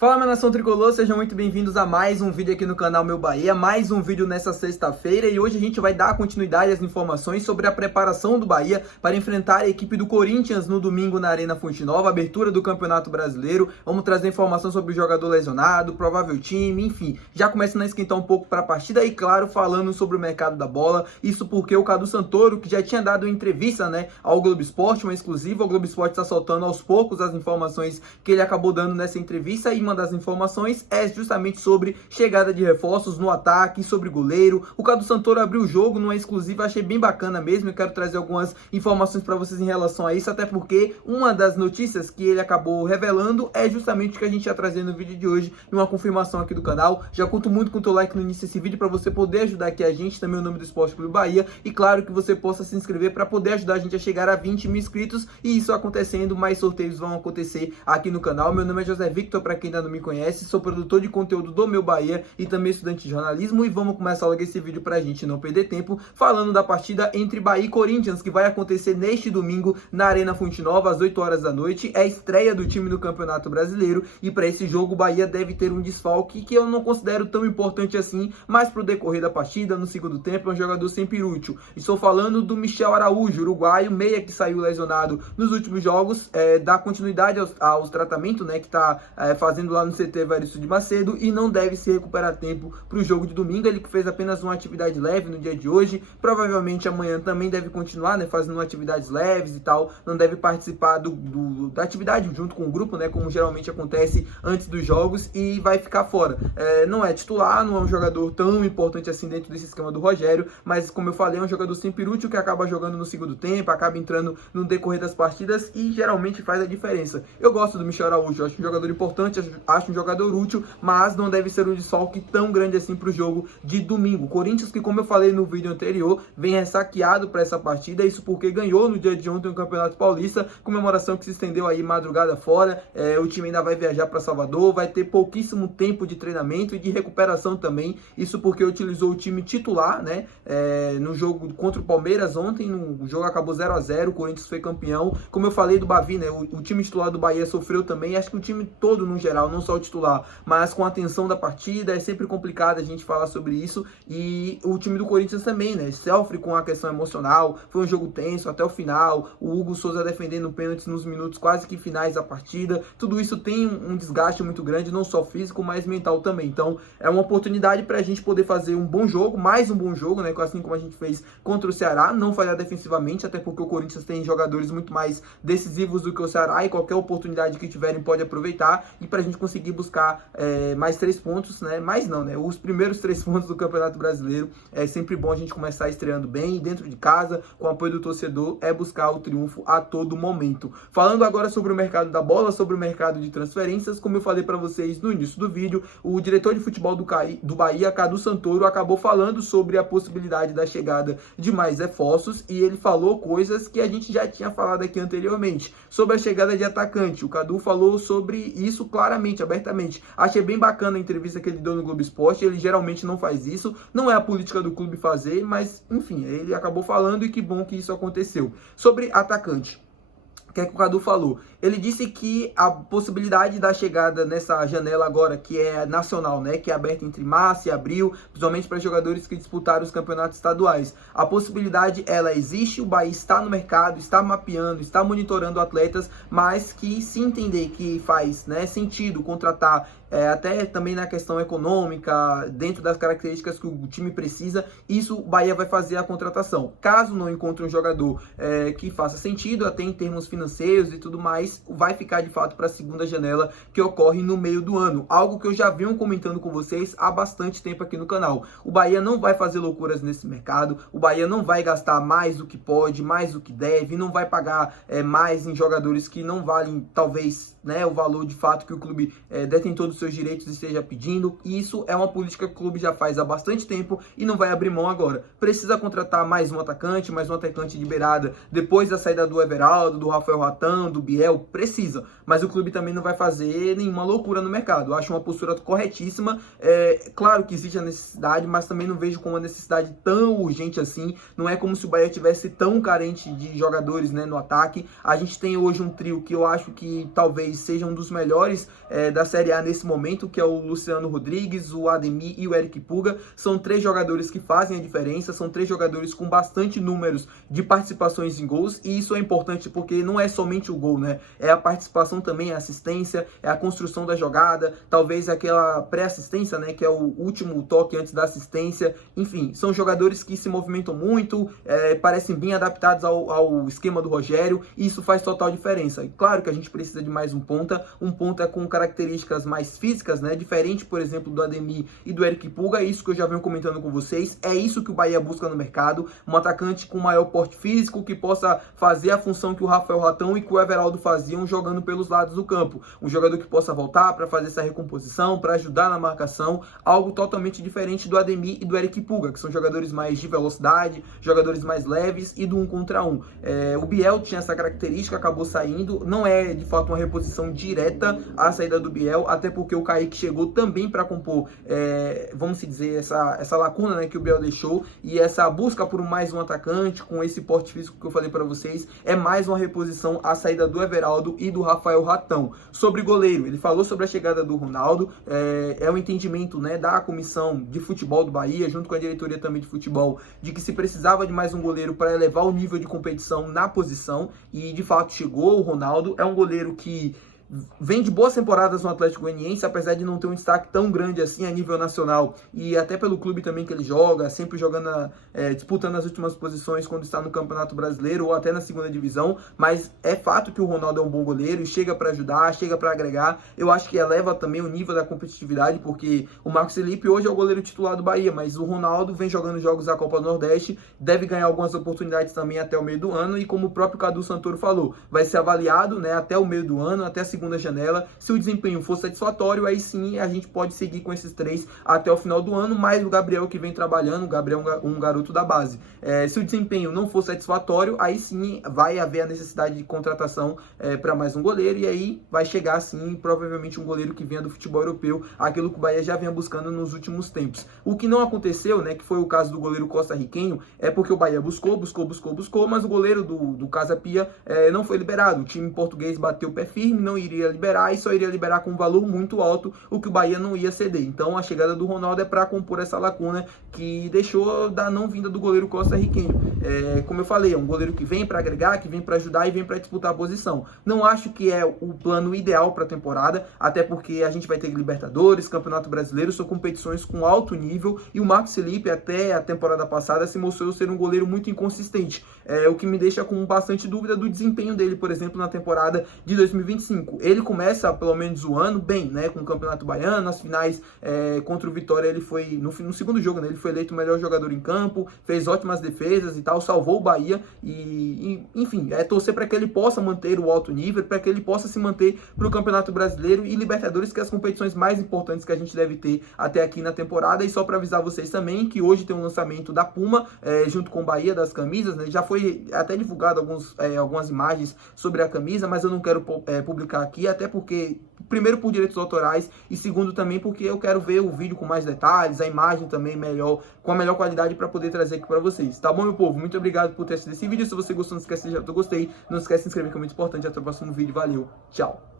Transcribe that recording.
Fala, minha nação tricolor, sejam muito bem-vindos a mais um vídeo aqui no canal Meu Bahia, mais um vídeo nessa sexta-feira, e hoje a gente vai dar continuidade às informações sobre a preparação do Bahia para enfrentar a equipe do Corinthians no domingo na Arena Fonte Nova, abertura do Campeonato Brasileiro. Vamos trazer informação sobre o jogador lesionado, provável time, enfim, já começando a esquentar um pouco para a partida e, claro, falando sobre o mercado da bola, isso porque o Cadu Santoro, que já tinha dado entrevista, ao Globo Esporte, uma exclusiva, o Globo Esporte está soltando aos poucos as informações que ele acabou dando nessa entrevista, e uma das informações é justamente sobre chegada de reforços no ataque, sobre goleiro. O Cadu Santoro abriu o jogo numa exclusiva, achei bem bacana mesmo. Eu quero trazer algumas informações para vocês em relação a isso, até porque uma das notícias que ele acabou revelando é justamente o que a gente ia trazer no vídeo de hoje, e uma confirmação aqui do canal. Já conto muito com o teu like no início desse vídeo para você poder ajudar aqui a gente, também o nome do Esporte Clube Bahia, e claro que você possa se inscrever para poder ajudar a gente a chegar a 20 mil inscritos, e isso acontecendo, mais sorteios vão acontecer aqui no canal. Meu nome é José Victor, para quem ainda não me conhece, sou produtor de conteúdo do Meu Bahia e também estudante de jornalismo, e vamos começar logo esse vídeo pra gente não perder tempo, falando da partida entre Bahia e Corinthians, que vai acontecer neste domingo na Arena Fonte Nova, às 8 horas da noite. É a estreia do time no Campeonato Brasileiro, e para esse jogo o Bahia deve ter um desfalque que eu não considero tão importante assim, mas pro decorrer da partida, no segundo tempo, é um jogador sempre útil. Estou falando do Michel Araújo, uruguaio, meia que saiu lesionado nos últimos jogos, dá continuidade aos tratamentos, que tá fazendo lá no CT Evaristo de Macedo, e não deve se recuperar a tempo para o jogo de domingo. Ele que fez apenas uma atividade leve no dia de hoje, provavelmente amanhã também deve continuar, fazendo atividades leves e tal, não deve participar da atividade junto com o grupo, como geralmente acontece antes dos jogos, e vai ficar fora. Não é titular, não é um jogador tão importante assim dentro desse esquema do Rogério, mas como eu falei, é um jogador sempre útil, que acaba jogando no segundo tempo, acaba entrando no decorrer das partidas e geralmente faz a diferença. Eu gosto do Michel Araújo, acho um jogador importante, acho um jogador útil, mas não deve ser um desfalque tão grande assim para o jogo de domingo. Corinthians, que como eu falei no vídeo anterior, vem ressaqueado para essa partida, isso porque ganhou no dia de ontem o Campeonato Paulista, comemoração que se estendeu aí madrugada fora. O time ainda vai viajar para Salvador, vai ter pouquíssimo tempo de treinamento e de recuperação também, isso porque utilizou o time titular, no jogo contra o Palmeiras ontem. O jogo acabou 0-0, o Corinthians foi campeão. Como eu falei do Bavi, o time titular do Bahia sofreu também, acho que o time todo no geral, não só o titular, mas com a tensão da partida, é sempre complicado a gente falar sobre isso, e o time do Corinthians também, sofre com a questão emocional. Foi um jogo tenso até o final, o Hugo Souza defendendo pênaltis nos minutos quase que finais da partida, tudo isso tem um desgaste muito grande, não só físico, mas mental também. Então é uma oportunidade para a gente poder fazer um bom jogo, mais um bom jogo, assim como a gente fez contra o Ceará, não falhar defensivamente, até porque o Corinthians tem jogadores muito mais decisivos do que o Ceará, e qualquer oportunidade que tiverem pode aproveitar, e para a gente conseguir buscar mais 3 pontos, mais não, os primeiros 3 pontos do Campeonato Brasileiro. É sempre bom a gente começar estreando bem, dentro de casa, com o apoio do torcedor, é buscar o triunfo a todo momento. Falando agora sobre o mercado da bola, sobre o mercado de transferências, como eu falei para vocês no início do vídeo, o diretor de futebol do Bahia, Cadu Santoro, acabou falando sobre a possibilidade da chegada de mais reforços, e ele falou coisas que a gente já tinha falado aqui anteriormente, sobre a chegada de atacante. O Cadu falou sobre isso claramente, abertamente. Achei bem bacana a entrevista que ele deu no Globo Esporte. Ele geralmente não faz isso, não é a política do clube fazer, mas enfim, ele acabou falando, e que bom que isso aconteceu. Sobre atacante, o que é que o Cadu falou? Ele disse que a possibilidade da chegada nessa janela agora, que é nacional, que é aberta entre março e abril, principalmente para jogadores que disputaram os campeonatos estaduais, a possibilidade, ela existe, o Bahia está no mercado, está mapeando, está monitorando atletas, mas que se entender que faz sentido contratar, até também na questão econômica, dentro das características que o time precisa, isso o Bahia vai fazer a contratação. Caso não encontre um jogador que faça sentido, até em termos financeiros e tudo mais, vai ficar de fato para a segunda janela, que ocorre no meio do ano. Algo que eu já venho comentando com vocês há bastante tempo aqui no canal. O Bahia não vai fazer loucuras nesse mercado, o Bahia não vai gastar mais do que pode, mais do que deve, não vai pagar mais em jogadores que não valem, talvez, o valor de fato que o clube detentor dos seus direitos esteja pedindo. E isso é uma política que o clube já faz há bastante tempo e não vai abrir mão agora. Precisa contratar mais um atacante de beirada, depois da saída do Everaldo, do Rafael Ratan, do Biel, precisa, mas o clube também não vai fazer nenhuma loucura no mercado. Eu acho uma postura corretíssima. Claro que existe a necessidade, mas também não vejo como uma necessidade tão urgente assim. Não é como se o Bahia tivesse tão carente de jogadores no ataque. A gente tem hoje um trio que eu acho que talvez talvez seja um dos melhores da Série A nesse momento, que é o Luciano Rodrigues, o Ademir e o Eric Pulga. São 3 jogadores que fazem a diferença, são 3 jogadores com bastante números de participações em gols, e isso é importante porque não é somente o gol, né? É a participação também, a assistência, é a construção da jogada, talvez aquela pré-assistência, né, que é o último toque antes da assistência. Enfim, são jogadores que se movimentam muito, parecem bem adaptados ao esquema do Rogério, e isso faz total diferença. E claro que a gente precisa de mais um ponta com características mais físicas, né, diferente, por exemplo, do Ademir e do Eric Pulga. É isso que eu já venho comentando com vocês, é isso que o Bahia busca no mercado, um atacante com maior porte físico, que possa fazer a função que o Rafael Ratão e que o Everaldo faziam jogando pelos lados do campo, um jogador que possa voltar para fazer essa recomposição, para ajudar na marcação, algo totalmente diferente do Ademir e do Eric Pulga, que são jogadores mais de velocidade, jogadores mais leves e do 1 contra 1. O Biel tinha essa característica, acabou saindo, não é de fato uma reposição direta à saída do Biel, até porque o Kaique chegou também para compor, vamos dizer, essa lacuna, né, que o Biel deixou, e essa busca por mais um atacante com esse porte físico que eu falei para vocês, é mais uma reposição à saída do Everaldo e do Rafael Ratão. Sobre goleiro, ele falou sobre a chegada do Ronaldo, é um entendimento, né, da comissão de futebol do Bahia, junto com a diretoria também de futebol, de que se precisava de mais um goleiro para elevar o nível de competição na posição, e de fato chegou o Ronaldo. É um goleiro que vem de boas temporadas no Atlético Goianiense, apesar de não ter um destaque tão grande assim a nível nacional, e até pelo clube também que ele joga, sempre jogando, disputando as últimas posições quando está no Campeonato Brasileiro ou até na segunda divisão. Mas é fato que o Ronaldo é um bom goleiro e chega para ajudar, chega para agregar. Eu acho que eleva também o nível da competitividade, porque o Marcos Felipe hoje é o goleiro titular do Bahia, mas o Ronaldo vem jogando jogos da Copa do Nordeste, deve ganhar algumas oportunidades também até o meio do ano, e como o próprio Cadu Santoro falou, vai ser avaliado, né, até o meio do ano, até a segunda janela. Se o desempenho for satisfatório, aí sim a gente pode seguir com esses 3 até o final do ano, mais o Gabriel que vem trabalhando, o Gabriel é um garoto da base. Se o desempenho não for satisfatório, aí sim vai haver a necessidade de contratação para mais um goleiro, e aí vai chegar sim provavelmente um goleiro que venha do futebol europeu, aquilo que o Bahia já vinha buscando nos últimos tempos. O que não aconteceu, né, que foi o caso do goleiro costarriquenho, é porque o Bahia buscou, mas o goleiro do Casa Pia não foi liberado. O time português bateu o pé firme, não iria liberar, e só iria liberar com um valor muito alto, o que o Bahia não ia ceder. Então a chegada do Ronaldo é para compor essa lacuna que deixou da não vinda do goleiro costarriquenho. Como eu falei, é um goleiro que vem para agregar, que vem para ajudar e vem para disputar a posição. Não acho que é o plano ideal para a temporada, até porque a gente vai ter Libertadores, Campeonato Brasileiro, são competições com alto nível, e o Marcos Felipe até a temporada passada se mostrou ser um goleiro muito inconsistente, o que me deixa com bastante dúvida do desempenho dele, por exemplo, na temporada de 2025. Ele começa pelo menos o ano bem, né, com o Campeonato Baiano, nas finais contra o Vitória ele foi, no segundo jogo, né, ele foi eleito o melhor jogador em campo, fez ótimas defesas e tal, salvou o Bahia, e enfim, torcer para que ele possa manter o alto nível, para que ele possa se manter para o Campeonato Brasileiro e Libertadores, que é as competições mais importantes que a gente deve ter até aqui na temporada. E só para avisar vocês também que hoje tem um lançamento da Puma, junto com o Bahia, das camisas, né, já foi até divulgado algumas imagens sobre a camisa, mas eu não quero publicar aqui, até porque, primeiro, por direitos autorais, e segundo também porque eu quero ver o vídeo com mais detalhes, a imagem também melhor, com a melhor qualidade, para poder trazer aqui para vocês. Tá bom, meu povo? Muito obrigado por ter assistido esse vídeo. Se você gostou, não esquece de deixar o gostei, não esquece de se inscrever, que é muito importante. Até o próximo vídeo. Valeu, tchau!